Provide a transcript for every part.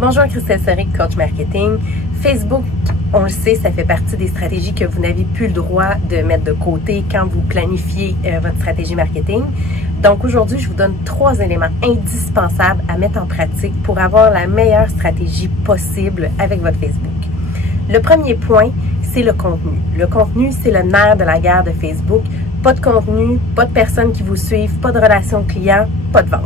Bonjour, Christelle Soric, coach marketing. Facebook, on le sait, ça fait partie des stratégies que vous n'avez plus le droit de mettre de côté quand vous planifiez votre stratégie marketing. Donc aujourd'hui, je vous donne 3 éléments indispensables à mettre en pratique pour avoir la meilleure stratégie possible avec votre Facebook. Le premier point, c'est le contenu. Le contenu, c'est le nerf de la guerre de Facebook. Pas de contenu, pas de personnes qui vous suivent, pas de relations clients, pas de vente.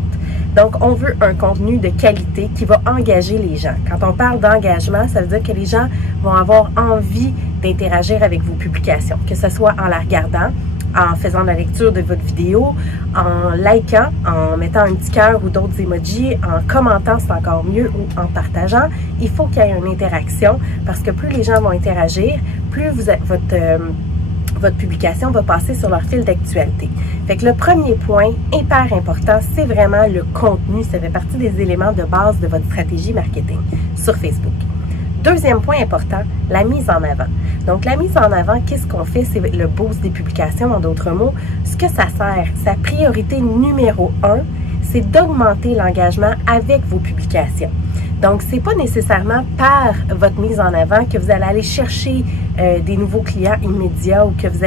Donc, on veut un contenu de qualité qui va engager les gens. Quand on parle d'engagement, ça veut dire que les gens vont avoir envie d'interagir avec vos publications, que ce soit en la regardant, en faisant la lecture de votre vidéo, en likant, en mettant un petit cœur ou d'autres emojis, en commentant, c'est encore mieux, ou en partageant. Il faut qu'il y ait une interaction parce que plus les gens vont interagir, plus votre publication va passer sur leur fil d'actualité. Fait que le premier point, hyper important, c'est vraiment le contenu. Ça fait partie des éléments de base de votre stratégie marketing sur Facebook. Deuxième point important, la mise en avant. Donc, la mise en avant, qu'est-ce qu'on fait? C'est le boost des publications, en d'autres mots. Ce que ça sert, sa priorité numéro 1, c'est d'augmenter l'engagement avec vos publications. Donc, ce n'est pas nécessairement par votre mise en avant que vous allez aller chercher des nouveaux clients immédiats ou que vous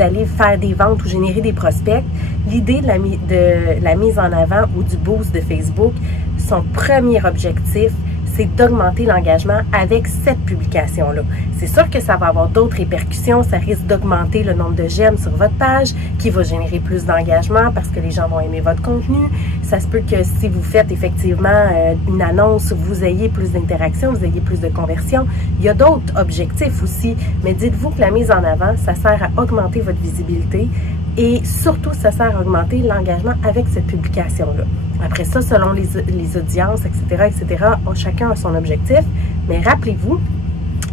allez faire des ventes ou générer des prospects. L'idée de la mise en avant ou du boost de Facebook, son premier objectif, c'est d'augmenter l'engagement avec cette publication-là. C'est sûr que ça va avoir d'autres répercussions, ça risque d'augmenter le nombre de j'aime sur votre page, qui va générer plus d'engagement parce que les gens vont aimer votre contenu. Ça se peut que si vous faites effectivement une annonce, vous ayez plus d'interactions, vous ayez plus de conversions. Il y a d'autres objectifs aussi, mais dites-vous que la mise en avant, ça sert à augmenter votre visibilité et surtout, ça sert à augmenter l'engagement avec cette publication-là. Après ça, selon les audiences, etc., chacun a son objectif. Mais rappelez-vous,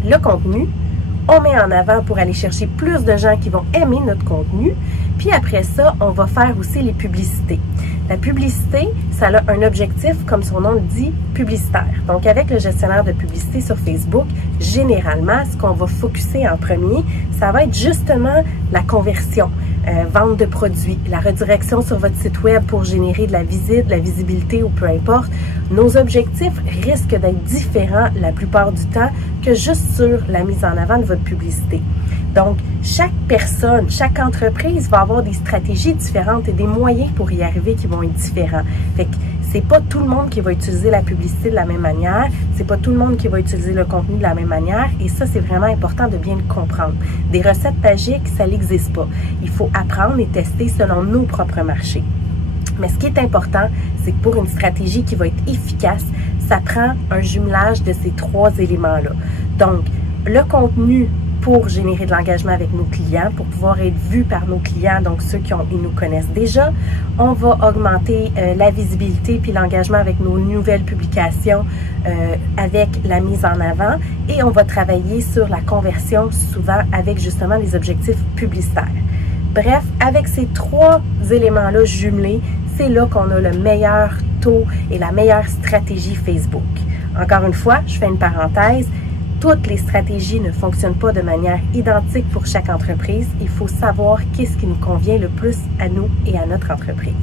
le contenu, on met en avant pour aller chercher plus de gens qui vont aimer notre contenu. Puis après ça, on va faire aussi les publicités. La publicité, ça a un objectif, comme son nom le dit, publicitaire. Donc, avec le gestionnaire de publicité sur Facebook, généralement, ce qu'on va focuser en premier, ça va être justement la conversion, vente de produits, la redirection sur votre site web pour générer de la visite, de la visibilité ou peu importe. Nos objectifs risquent d'être différents la plupart du temps que juste sur la mise en avant de votre publicité. Donc, chaque personne, chaque entreprise va avoir des stratégies différentes et des moyens pour y arriver qui vont être différents. Fait que c'est pas tout le monde qui va utiliser la publicité de la même manière, c'est pas tout le monde qui va utiliser le contenu de la même manière et ça, c'est vraiment important de bien le comprendre. Des recettes magiques, ça n'existe pas. Il faut apprendre et tester selon nos propres marchés. Mais ce qui est important, c'est que pour une stratégie qui va être efficace, ça prend un jumelage de ces 3 éléments-là. Donc, le contenu pour générer de l'engagement avec nos clients, pour pouvoir être vu par nos clients, donc ceux qui nous connaissent déjà. On va augmenter la visibilité puis l'engagement avec nos nouvelles publications avec la mise en avant et on va travailler sur la conversion souvent avec justement les objectifs publicitaires. Bref, avec ces 3 éléments-là jumelés, c'est là qu'on a le meilleur taux et la meilleure stratégie Facebook. Encore une fois, je fais une parenthèse, toutes les stratégies ne fonctionnent pas de manière identique pour chaque entreprise. Il faut savoir qu'est-ce qui nous convient le plus à nous et à notre entreprise.